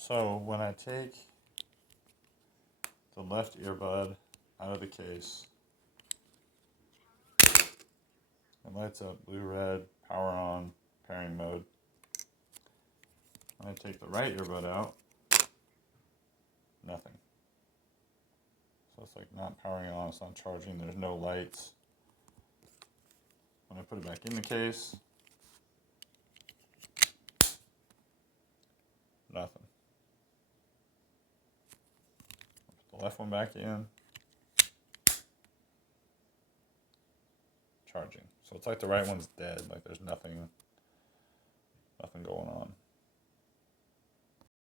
So when I take the left earbud out of the case, it lights up blue, red, power on, pairing mode. When I take the right earbud out, nothing. So it's like not powering on, it's not charging, there's no lights. When I put it back in the case, nothing. Put the left one back in, charging. So it's like the right one's dead, like there's nothing going on.